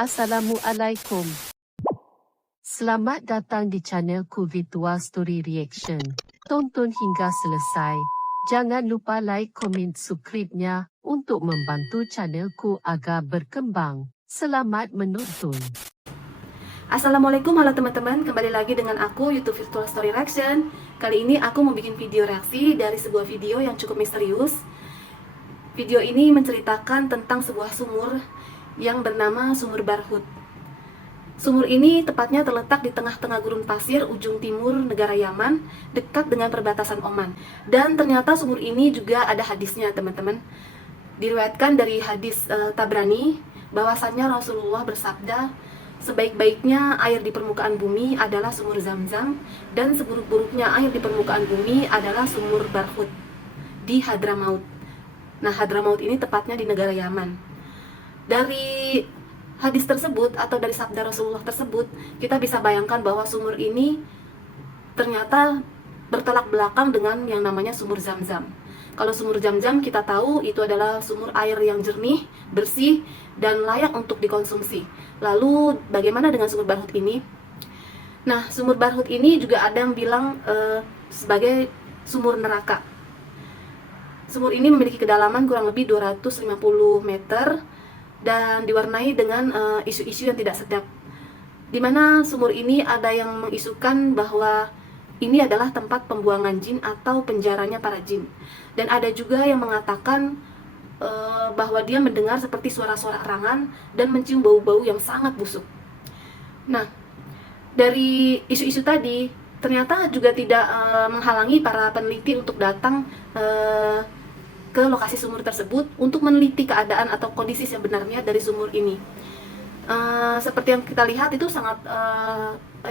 Assalamualaikum. Selamat datang di channelku Virtual Story Reaction. Tonton hingga selesai. Jangan lupa like, komen, subscribe-nya untuk membantu channelku agar berkembang. Selamat menonton. Assalamualaikum halo teman-teman, kembali lagi dengan aku YouTube Virtual Story Reaction. Kali ini aku mau bikin video reaksi dari sebuah video yang cukup misterius. Video ini menceritakan tentang sebuah sumur yang bernama Sumur Barhut. Sumur ini tepatnya terletak di tengah-tengah gurun pasir ujung timur negara Yaman, dekat dengan perbatasan Oman. Dan ternyata sumur ini juga ada hadisnya teman-teman. Diriwayatkan dari hadis Tabrani bahwasannya Rasulullah bersabda, sebaik-baiknya air di permukaan bumi adalah sumur Zam-Zam, dan seburuk-buruknya air di permukaan bumi adalah sumur Barhut di Hadramaut. Nah, Hadramaut ini tepatnya di negara Yaman. Dari hadis tersebut atau dari sabda Rasulullah tersebut, kita bisa bayangkan bahwa sumur ini ternyata bertolak belakang dengan yang namanya sumur Zam-Zam. Kalau sumur Zam-Zam kita tahu itu adalah sumur air yang jernih, bersih, dan layak untuk dikonsumsi. Lalu bagaimana dengan sumur Barhut ini? Nah, sumur Barhut ini juga ada yang bilang sebagai sumur neraka. Sumur ini memiliki kedalaman kurang lebih 250 meter dan diwarnai dengan isu-isu yang tidak sedap. Di mana sumur ini ada yang mengisukan bahwa ini adalah tempat pembuangan jin atau penjaranya para jin. Dan ada juga yang mengatakan bahwa dia mendengar seperti suara-suara erangan dan mencium bau-bau yang sangat busuk. Nah, dari isu-isu tadi ternyata juga tidak menghalangi para peneliti untuk datang ke lokasi sumur tersebut untuk meneliti keadaan atau kondisi sebenarnya dari sumur ini. Seperti yang kita lihat itu sangat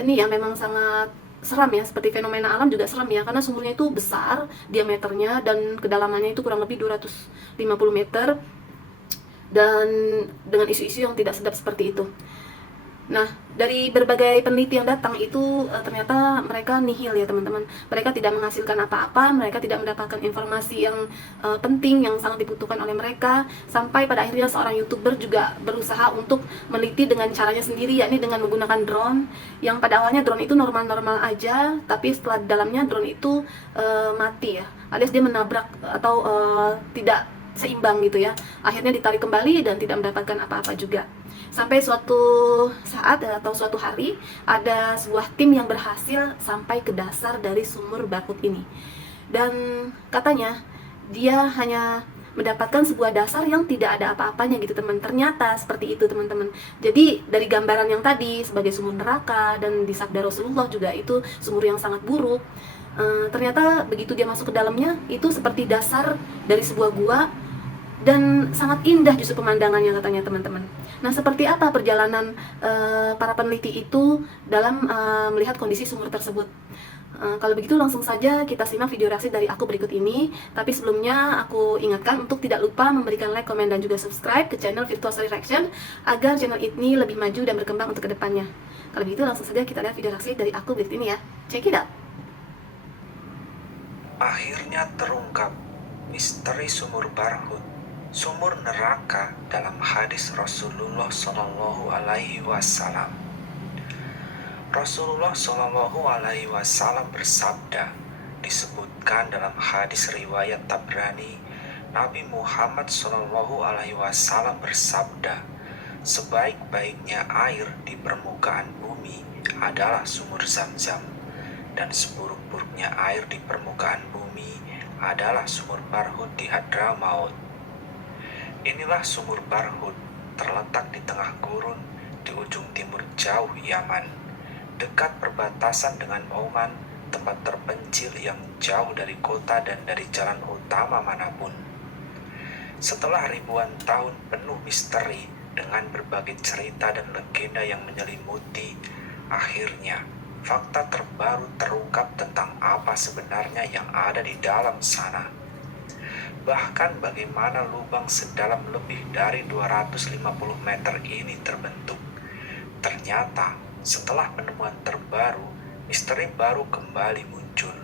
ini ya, memang sangat seram ya, seperti fenomena alam juga seram ya, karena sumurnya itu besar diameternya dan kedalamannya itu kurang lebih 250 meter dan dengan isu-isu yang tidak sedap seperti itu. Nah, dari berbagai peneliti yang datang itu ternyata mereka nihil ya teman-teman. Mereka tidak menghasilkan apa-apa, mereka tidak mendapatkan informasi yang penting yang sangat dibutuhkan oleh mereka. Sampai pada akhirnya seorang YouTuber juga berusaha untuk meneliti dengan caranya sendiri, yakni dengan menggunakan drone. Yang pada awalnya drone itu normal-normal aja, tapi setelah di dalamnya drone itu mati ya, alias dia menabrak atau tidak seimbang gitu ya. Akhirnya ditarik kembali dan tidak mendapatkan apa-apa juga. Sampai suatu saat atau suatu hari ada sebuah tim yang berhasil sampai ke dasar dari sumur Barhut ini. Dan katanya dia hanya mendapatkan sebuah dasar yang tidak ada apa-apanya gitu teman. Ternyata seperti itu teman-teman. Jadi dari gambaran yang tadi sebagai sumur neraka dan di sabda Rasulullah juga itu sumur yang sangat buruk. Ternyata begitu dia masuk ke dalamnya itu seperti dasar dari sebuah gua dan sangat indah justru pemandangannya katanya teman-teman. Nah, seperti apa perjalanan para peneliti itu dalam melihat kondisi sumur tersebut? Kalau begitu langsung saja kita simak video reaksi dari aku berikut ini. Tapi sebelumnya aku ingatkan untuk tidak lupa memberikan like, komen, dan juga subscribe ke channel Virtual Story Reaction agar channel ini lebih maju dan berkembang untuk kedepannya. Kalau begitu langsung saja kita lihat video reaksi dari aku berikut ini ya. Check it out. Akhirnya terungkap misteri sumur Barhut, sumur neraka dalam hadis Rasulullah Shallallahu Alaihi Wasallam. Rasulullah Shallallahu Alaihi Wasallam bersabda, disebutkan dalam hadis riwayat Tabrani, Nabi Muhammad Shallallahu Alaihi Wasallam bersabda, sebaik-baiknya air di permukaan bumi adalah sumur Zam-Zam, dan seburuk-buruknya air di permukaan bumi adalah sumur Barhut di Hadramaut. Inilah sumur Barhut, terletak di tengah gurun di ujung timur jauh Yaman, dekat perbatasan dengan Oman, tempat terpencil yang jauh dari kota dan dari jalan utama manapun. Setelah ribuan tahun penuh misteri dengan berbagai cerita dan legenda yang menyelimuti, akhirnya fakta terbaru terungkap tentang apa sebenarnya yang ada di dalam sana. Bahkan bagaimana lubang sedalam lebih dari 250 meter ini terbentuk. Ternyata setelah penemuan terbaru, misteri baru kembali muncul.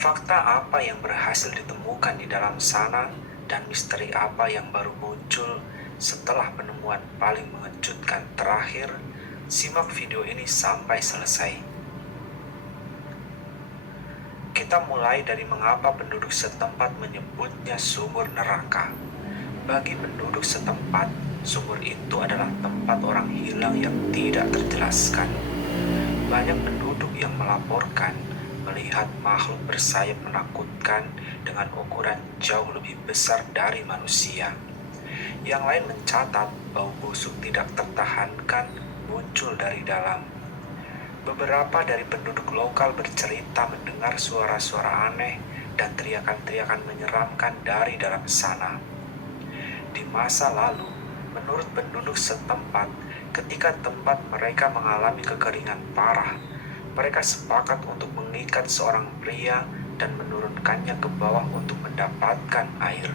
Fakta apa yang berhasil ditemukan di dalam sana dan misteri apa yang baru muncul Setelah penemuan paling mengejutkan terakhir, simak video ini sampai selesai. Kita mulai dari mengapa penduduk setempat menyebutnya sumur neraka. Bagi penduduk setempat, sumur itu adalah tempat orang hilang yang tidak terjelaskan. Banyak penduduk yang melaporkan melihat makhluk bersayap menakutkan dengan ukuran jauh lebih besar dari manusia. Yang lain mencatat bau busuk tidak tertahankan muncul dari dalam. Beberapa dari penduduk lokal bercerita mendengar suara-suara aneh dan teriakan-teriakan menyeramkan dari dalam sana. Di masa lalu, menurut penduduk setempat, ketika tempat mereka mengalami kekeringan parah, mereka sepakat untuk mengikat seorang pria dan menurunkannya ke bawah untuk mendapatkan air.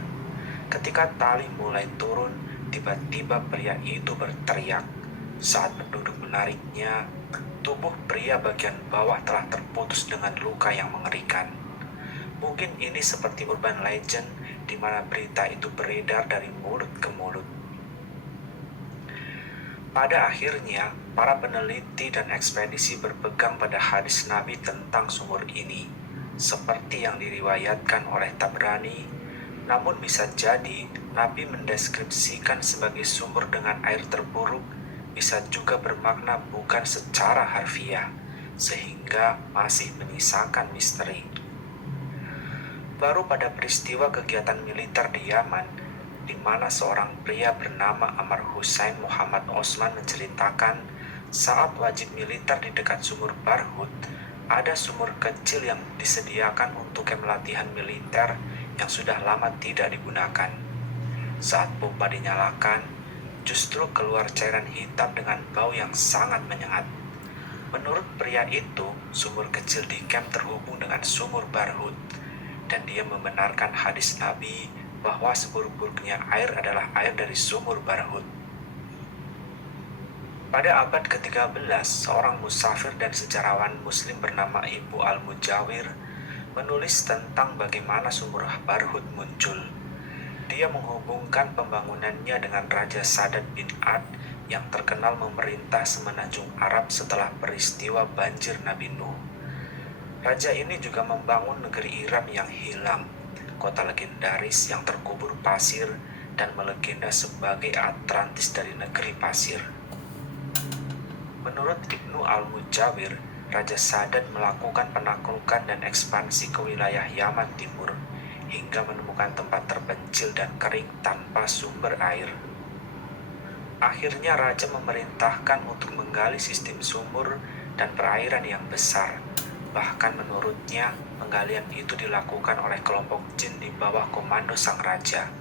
Ketika tali mulai turun, tiba-tiba pria itu berteriak. Saat penduduk menariknya, tubuh pria bagian bawah telah terputus dengan luka yang mengerikan. Mungkin ini seperti urban legend di mana berita itu beredar dari mulut ke mulut. Pada akhirnya, para peneliti dan ekspedisi berpegang pada hadis Nabi tentang sumur ini, seperti yang diriwayatkan oleh Tabrani. Namun bisa jadi Nabi mendeskripsikan sebagai sumur dengan air terburuk bisa juga bermakna bukan secara harfiah, sehingga masih menyisakan misteri. Baru pada peristiwa kegiatan militer di Yaman, di mana seorang pria bernama Amr Hussein Muhammad Osman menceritakan saat wajib militer di dekat sumur Barhut, ada sumur kecil yang disediakan untuk kem latihan militer yang sudah lama tidak digunakan. Saat pompa dinyalakan, justru keluar cairan hitam dengan bau yang sangat menyengat. Menurut pria itu, sumur kecil di kem terhubung dengan sumur Barhut, dan dia membenarkan hadis Nabi bahwa seburuk-buruknya air adalah air dari sumur Barhut. Pada abad ke-13, seorang musafir dan sejarawan muslim bernama Ibu Al-Mujawir menulis tentang bagaimana sumur Barhut muncul. Dia menghubungkan pembangunannya dengan Raja Sadat bin Ad yang terkenal memerintah semenanjung Arab setelah peristiwa banjir Nabi Nuh. Raja ini juga membangun negeri Iram yang hilang, kota legendaris yang terkubur pasir dan melegenda sebagai Atlantis dari negeri pasir. Menurut Ibnu Al-Mujawir, Raja Sadat melakukan penaklukan dan ekspansi ke wilayah Yaman Timur hingga menemukan tempat terpencil dan kering tanpa sumber air. Akhirnya Raja memerintahkan untuk menggali sistem sumur dan perairan yang besar. Bahkan menurutnya, penggalian itu dilakukan oleh kelompok jin di bawah komando sang raja.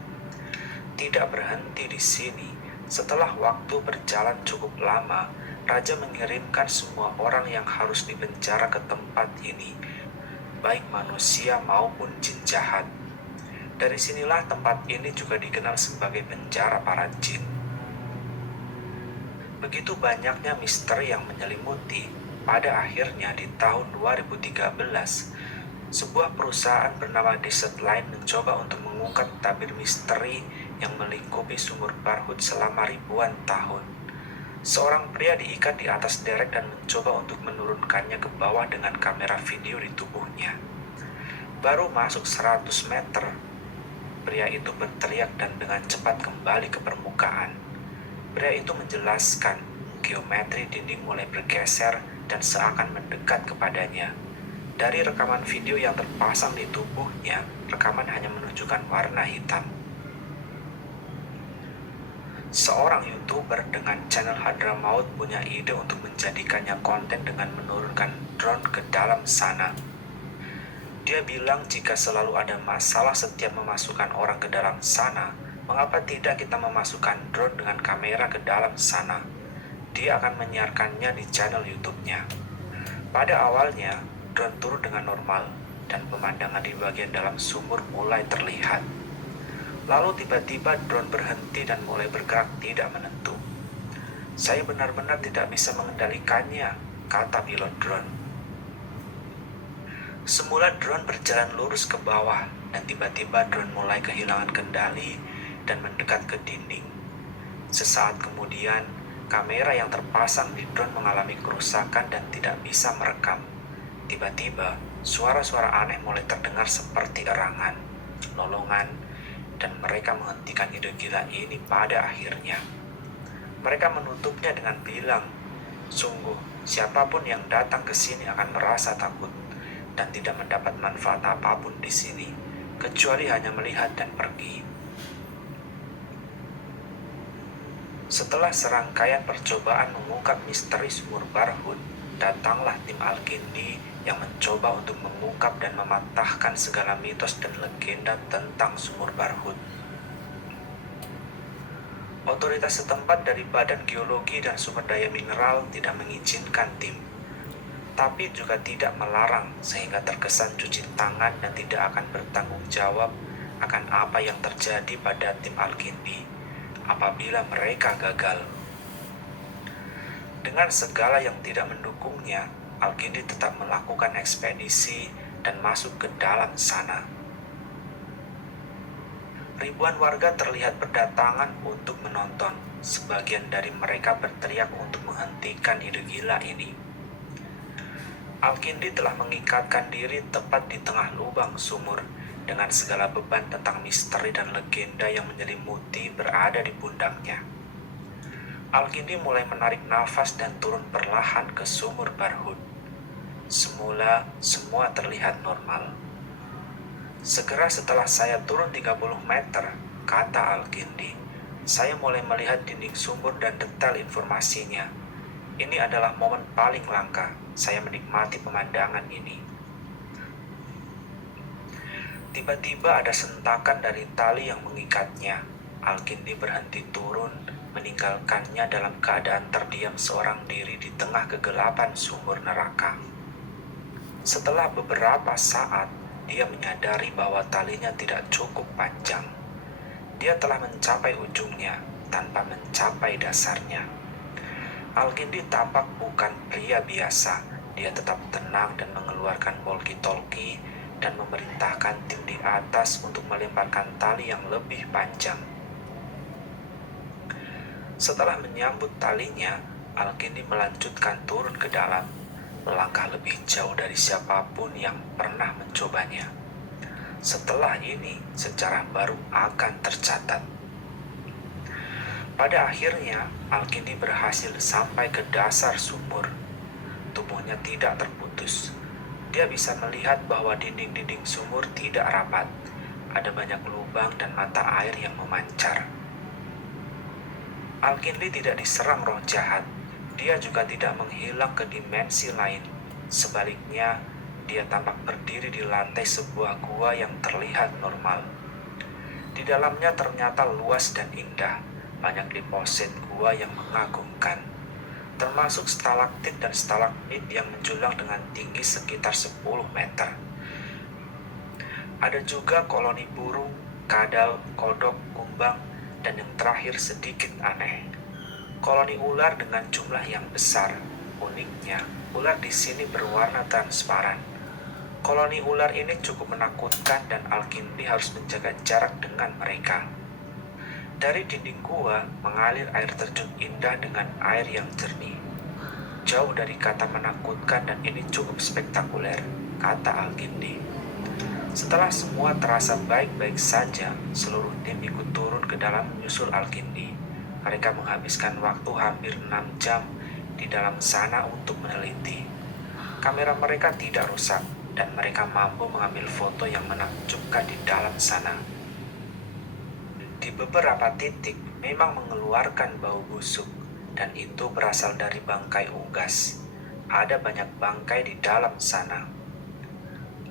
Tidak berhenti di sini, setelah waktu berjalan cukup lama, Raja mengirimkan semua orang yang harus dipenjara ke tempat ini, baik manusia maupun jin jahat. Dari sinilah tempat ini juga dikenal sebagai penjara para jin. Begitu banyaknya misteri yang menyelimuti, pada akhirnya di tahun 2013, sebuah perusahaan bernama Desert Line mencoba untuk mengungkap tabir misteri yang melingkupi sumur Barhut selama ribuan tahun. Seorang pria diikat di atas derek dan mencoba untuk menurunkannya ke bawah dengan kamera video di tubuhnya. Baru masuk 100 meter, pria itu berteriak dan dengan cepat kembali ke permukaan. Pria itu menjelaskan geometri dinding mulai bergeser dan seakan mendekat kepadanya. Dari rekaman video yang terpasang di tubuhnya, rekaman hanya menunjukkan warna hitam. Seorang YouTuber dengan channel Hadramaut punya ide untuk menjadikannya konten dengan menurunkan drone ke dalam sana. Dia bilang jika selalu ada masalah setiap memasukkan orang ke dalam sana, mengapa tidak kita memasukkan drone dengan kamera ke dalam sana? Dia akan menyiarkannya di channel YouTube-nya. Pada awalnya, drone turun dengan normal dan pemandangan di bagian dalam sumur mulai terlihat. Lalu tiba-tiba drone berhenti dan mulai bergerak tidak menentu. Saya benar-benar tidak bisa mengendalikannya, kata pilot drone. Semula drone berjalan lurus ke bawah dan tiba-tiba drone mulai kehilangan kendali dan mendekat ke dinding. Sesaat kemudian, kamera yang terpasang di drone mengalami kerusakan dan tidak bisa merekam. Tiba-tiba, suara-suara aneh mulai terdengar seperti erangan, lolongan, dan mereka menghentikan ide gila ini pada akhirnya. Mereka menutupnya dengan bilang, "Sungguh, siapapun yang datang ke sini akan merasa takut dan tidak mendapat manfaat apapun di sini, kecuali hanya melihat dan pergi." Setelah serangkaian percobaan mengungkap misteri sumur Barhut, datanglah tim Al-Kindi yang mencoba untuk mengungkap dan mematahkan segala mitos dan legenda tentang sumur Barhut. Otoritas setempat dari Badan Geologi dan Sumber Daya Mineral tidak mengizinkan tim, tapi juga tidak melarang sehingga terkesan cuci tangan dan tidak akan bertanggung jawab akan apa yang terjadi pada tim Al-Kindi apabila mereka gagal. Dengan segala yang tidak mendukungnya, Al-Kindi tetap melakukan ekspedisi dan masuk ke dalam sana. Ribuan warga terlihat berdatangan untuk menonton. Sebagian dari mereka berteriak untuk menghentikan ide gila ini. Al-Kindi telah mengikatkan diri tepat di tengah lubang sumur dengan segala beban tentang misteri dan legenda yang menyelimuti berada di pundaknya. Al-Kindi mulai menarik nafas dan turun perlahan ke sumur Barhut. Semula, semua terlihat normal. Segera setelah saya turun 30 meter, kata Al-Kindi, saya mulai melihat dinding sumur dan detail informasinya. Ini adalah momen paling langka. Saya menikmati pemandangan ini. Tiba-tiba ada sentakan dari tali yang mengikatnya. Al-Kindi berhenti turun, meninggalkannya dalam keadaan terdiam seorang diri di tengah kegelapan sumur neraka. Setelah beberapa saat, dia menyadari bahwa talinya tidak cukup panjang. Dia telah mencapai ujungnya tanpa mencapai dasarnya. Al-Kindi tampak bukan pria biasa. Dia tetap tenang dan mengeluarkan walkie-talkie dan memerintahkan tim di atas untuk melemparkan tali yang lebih panjang. Setelah menyambut talinya, Al-Kindi melanjutkan turun ke dalam, melangkah lebih jauh dari siapapun yang pernah mencobanya. Setelah ini, sejarah baru akan tercatat. Pada akhirnya, Al-Kindi berhasil sampai ke dasar sumur. Tubuhnya tidak terputus. Dia bisa melihat bahwa dinding-dinding sumur tidak rapat. Ada banyak lubang dan mata air yang memancar. Al-Kindi tidak diserang roh jahat. Dia juga tidak menghilang ke dimensi lain. Sebaliknya, dia tampak berdiri di lantai sebuah gua yang terlihat normal. Di dalamnya ternyata luas dan indah. Banyak deposit gua yang mengagumkan, termasuk stalaktit dan stalagmit yang menjulang dengan tinggi sekitar 10 meter. Ada juga koloni burung, kadal, kodok, kumbang, dan yang terakhir sedikit aneh, koloni ular dengan jumlah yang besar. Uniknya, ular di sini berwarna transparan. Koloni ular ini cukup menakutkan dan Al-Kindi harus menjaga jarak dengan mereka. Dari dinding gua mengalir air terjun indah dengan air yang jernih. Jauh dari kata menakutkan dan ini cukup spektakuler, kata Al-Kindi. Setelah semua terasa baik-baik saja, seluruh tim ikut turun ke dalam menyusul Al-Kindi. Mereka menghabiskan waktu hampir 6 jam di dalam sana untuk meneliti. Kamera mereka tidak rusak dan mereka mampu mengambil foto yang menakjubkan di dalam sana. Di beberapa titik memang mengeluarkan bau busuk, dan itu berasal dari bangkai unggas. Ada banyak bangkai di dalam sana.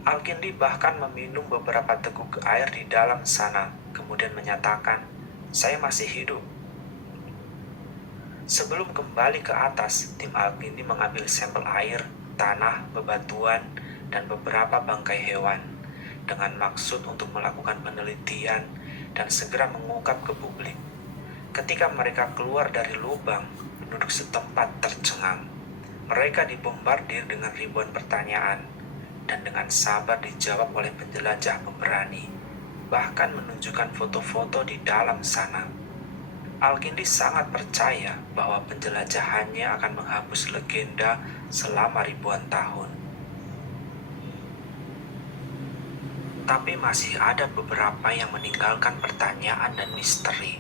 Al-Kindi bahkan meminum beberapa teguk air di dalam sana, kemudian menyatakan, "Saya masih hidup." Sebelum kembali ke atas, tim Al-Kindi mengambil sampel air, tanah, bebatuan, dan beberapa bangkai hewan, dengan maksud untuk melakukan penelitian dan segera mengungkap ke publik. Ketika mereka keluar dari lubang, penduduk setempat tercengang. Mereka dibombardir dengan ribuan pertanyaan, dan dengan sabar dijawab oleh penjelajah pemberani, bahkan menunjukkan foto-foto di dalam sana. Al-Kindi sangat percaya bahwa penjelajahannya akan menghapus legenda selama ribuan tahun. Tapi masih ada beberapa yang meninggalkan pertanyaan dan misteri.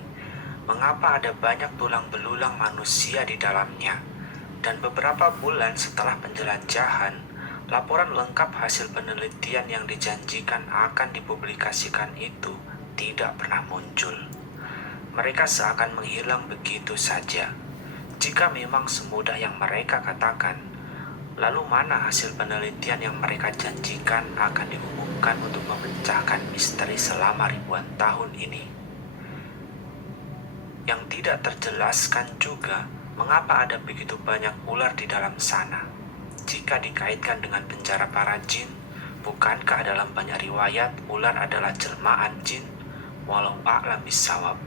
Mengapa ada banyak tulang belulang manusia di dalamnya? Dan beberapa bulan setelah penjelajahan, laporan lengkap hasil penelitian yang dijanjikan akan dipublikasikan itu tidak pernah muncul. Mereka seakan menghilang begitu saja. Jika memang semudah yang mereka katakan, lalu mana hasil penelitian yang mereka janjikan akan diumumkan untuk memecahkan misteri selama ribuan tahun ini? Yang tidak terjelaskan juga, mengapa ada begitu banyak ular di dalam sana? Jika dikaitkan dengan penjara para jin, bukankah dalam banyak riwayat ular adalah jelmaan jin? Walau a'lam bishawab.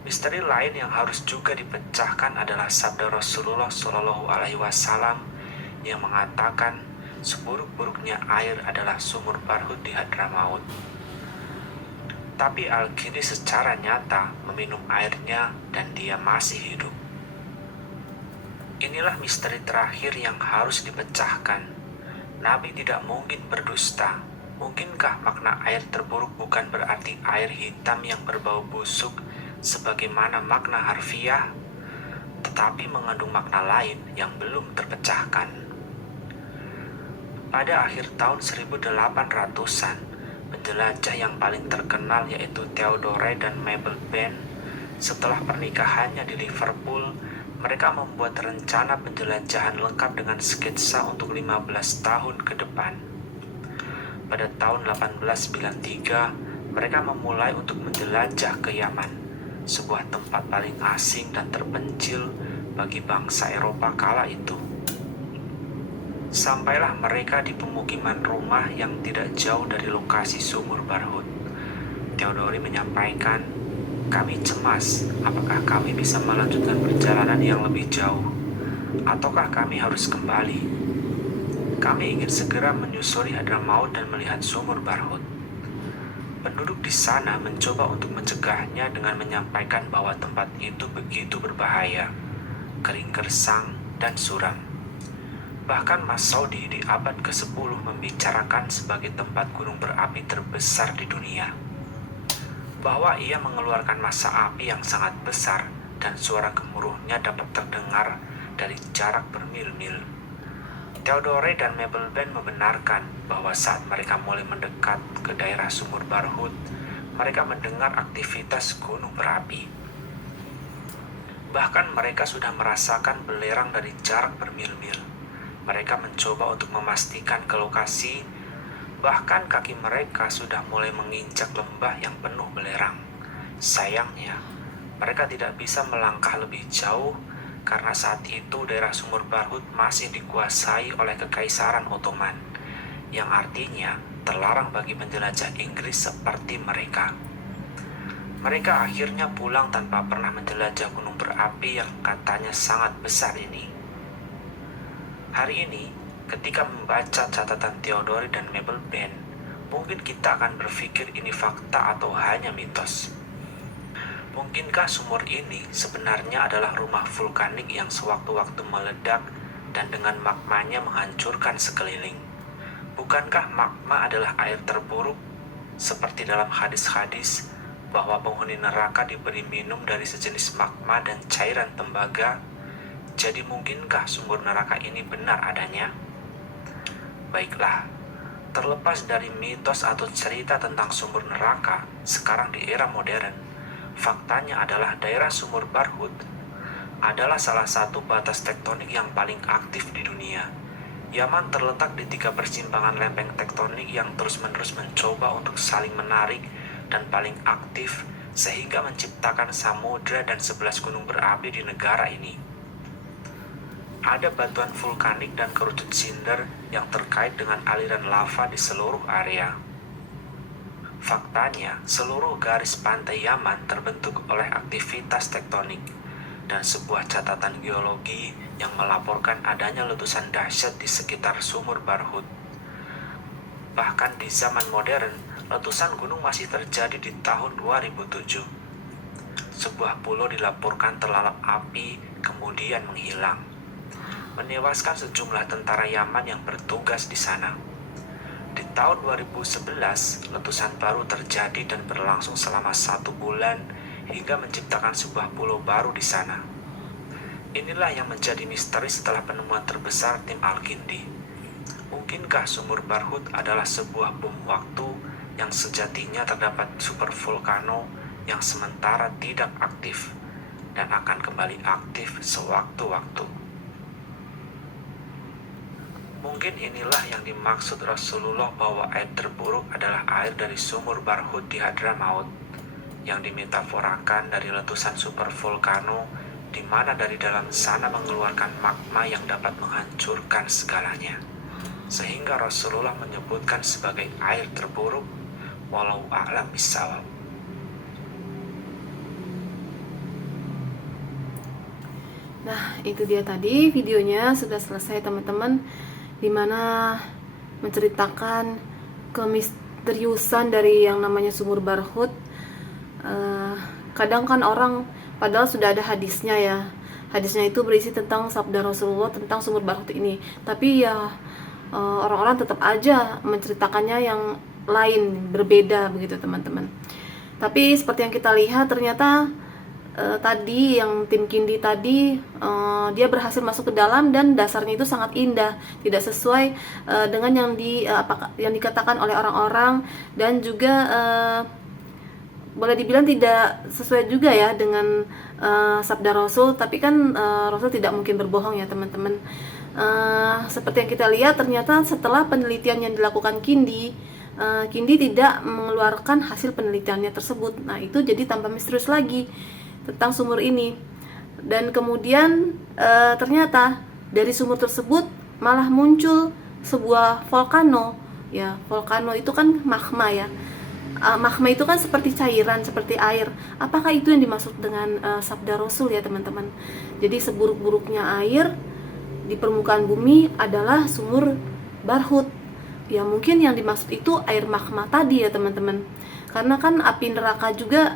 Misteri lain yang harus juga dipecahkan adalah sabda Rasulullah Shallallahu Alaihi Wasallam yang mengatakan seburuk-buruknya air adalah sumur Barhut di Hadramaut. Tapi Al-Kindi secara nyata meminum airnya dan dia masih hidup. Inilah misteri terakhir yang harus dipecahkan. Nabi tidak mungkin berdusta. Mungkinkah makna air terburuk bukan berarti air hitam yang berbau busuk sebagaimana makna harfiah, tetapi mengandung makna lain yang belum terpecahkan? Pada akhir tahun 1800-an, penjelajah yang paling terkenal yaitu Theodore dan Mabel Ben, setelah pernikahannya di Liverpool, mereka membuat rencana penjelajahan lengkap dengan sketsa untuk 15 tahun ke depan. Pada tahun 1893, mereka memulai untuk menjelajah ke Yaman, sebuah tempat paling asing dan terpencil bagi bangsa Eropa kala itu. Sampailah mereka di pemukiman rumah yang tidak jauh dari lokasi sumur Barhut. Theodore menyampaikan, "Kami cemas, apakah kami bisa melanjutkan perjalanan yang lebih jauh, ataukah kami harus kembali? Kami ingin segera menyusuri Hadramaut dan melihat sumur Barhut." Penduduk di sana mencoba untuk mencegahnya dengan menyampaikan bahwa tempat itu begitu berbahaya, kering gersang, dan suram. Bahkan Masaudi di abad ke-10 membicarakan sebagai tempat gunung berapi terbesar di dunia, bahwa ia mengeluarkan massa api yang sangat besar dan suara gemuruhnya dapat terdengar dari jarak bermil-mil. Theodore dan Mabel Ben membenarkan bahwa saat mereka mulai mendekat ke daerah sumur Barhut, mereka mendengar aktivitas gunung berapi. Bahkan mereka sudah merasakan belerang dari jarak bermil-mil. Mereka mencoba untuk memastikan ke lokasi, bahkan kaki mereka sudah mulai menginjak lembah yang penuh belerang. Sayangnya, mereka tidak bisa melangkah lebih jauh karena saat itu daerah sumur Barhut masih dikuasai oleh Kekaisaran Ottoman, yang artinya terlarang bagi penjelajah Inggris seperti mereka. Mereka akhirnya pulang tanpa pernah menjelajah gunung berapi yang katanya sangat besar ini. Hari ini, ketika membaca catatan Theodore dan Mabel Ben, mungkin kita akan berpikir ini fakta atau hanya mitos. Mungkinkah sumur ini sebenarnya adalah rumah vulkanik yang sewaktu-waktu meledak dan dengan magmanya menghancurkan sekeliling? Bukankah magma adalah air terburuk, seperti dalam hadis-hadis bahwa penghuni neraka diberi minum dari sejenis magma dan cairan tembaga? Jadi mungkinkah sumur neraka ini benar adanya? Baiklah, terlepas dari mitos atau cerita tentang sumur neraka, sekarang di era modern, faktanya adalah daerah sumur Barhut adalah salah satu batas tektonik yang paling aktif di dunia. Yaman terletak di 3 persimpangan lempeng tektonik yang terus-menerus mencoba untuk saling menarik dan paling aktif sehingga menciptakan samudra dan 11 gunung berapi di negara ini. Ada batuan vulkanik dan kerucut sinder yang terkait dengan aliran lava di seluruh area. Faktanya, seluruh garis pantai Yaman terbentuk oleh aktivitas tektonik, dan sebuah catatan geologi yang melaporkan adanya letusan dahsyat di sekitar sumur Barhut. Bahkan di zaman modern, letusan gunung masih terjadi di tahun 2007. sebuah pulau dilaporkan terlalap api kemudian menghilang, menewaskan sejumlah tentara Yaman yang bertugas di sana. Di tahun 2011, letusan baru terjadi dan berlangsung selama 1 bulan hingga menciptakan sebuah pulau baru di sana. Inilah yang menjadi misteri setelah penemuan terbesar tim Al-Kindi. Mungkinkah sumur Barhut adalah sebuah bom waktu yang sejatinya terdapat super volcano yang sementara tidak aktif dan akan kembali aktif sewaktu-waktu? Mungkin inilah yang dimaksud Rasulullah bahwa air terburuk adalah air dari sumur Barhut di Hadramaut, yang dimetaforakan dari letusan super volcano, di mana dari dalam sana mengeluarkan magma yang dapat menghancurkan segalanya, sehingga Rasulullah menyebutkan sebagai air terburuk. Walau a'lam bishawab. Nah, itu dia tadi videonya sudah selesai teman-teman, dimana menceritakan kemisteriusan dari yang namanya sumur Barhut. Kadang kan orang, padahal sudah ada hadisnya ya, hadisnya itu berisi tentang sabda Rasulullah tentang sumur Barhut ini, tapi ya orang-orang tetap aja menceritakannya yang lain, berbeda begitu teman-teman. Tapi seperti yang kita lihat ternyata tadi yang tim Kindi tadi dia berhasil masuk ke dalam dan dasarnya itu sangat indah, tidak sesuai dengan yang dikatakan oleh orang-orang, dan juga boleh dibilang tidak sesuai juga ya dengan sabda Rasul. Tapi kan Rasul tidak mungkin berbohong ya teman-teman. Seperti yang kita lihat ternyata setelah penelitian yang dilakukan Kindi tidak mengeluarkan hasil penelitiannya tersebut. Nah itu jadi tambah misterius lagi tentang sumur ini. Dan kemudian ternyata dari sumur tersebut malah muncul sebuah volcano. Ya, volcano itu kan magma ya. Magma itu kan seperti cairan, seperti air. Apakah itu yang dimaksud dengan sabda Rasul ya teman-teman? Jadi seburuk-buruknya air di permukaan bumi adalah sumur Barhut. Ya mungkin yang dimaksud itu air magma tadi ya teman-teman. Karena kan api neraka juga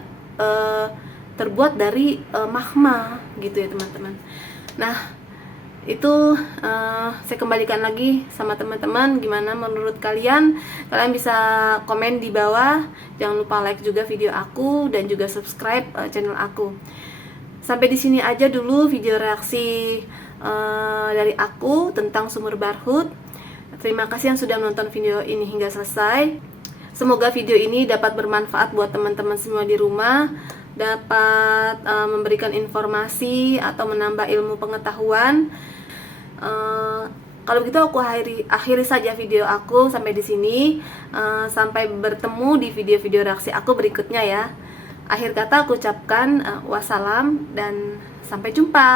terbuat dari magma gitu ya teman-teman. Nah itu saya kembalikan lagi sama teman-teman, gimana menurut kalian? Kalian bisa komen di bawah. Jangan lupa like juga video aku dan juga subscribe channel aku. Sampai di sini aja dulu video reaksi dari aku tentang sumur Barhut. Terima kasih yang sudah menonton video ini hingga selesai. Semoga video ini dapat bermanfaat buat teman-teman semua di rumah, dapat memberikan informasi atau menambah ilmu pengetahuan. Kalau begitu aku akhiri saja video aku sampai di sini. Sampai bertemu di video-video reaksi aku berikutnya ya. Akhir kata aku ucapkan wassalam dan sampai jumpa.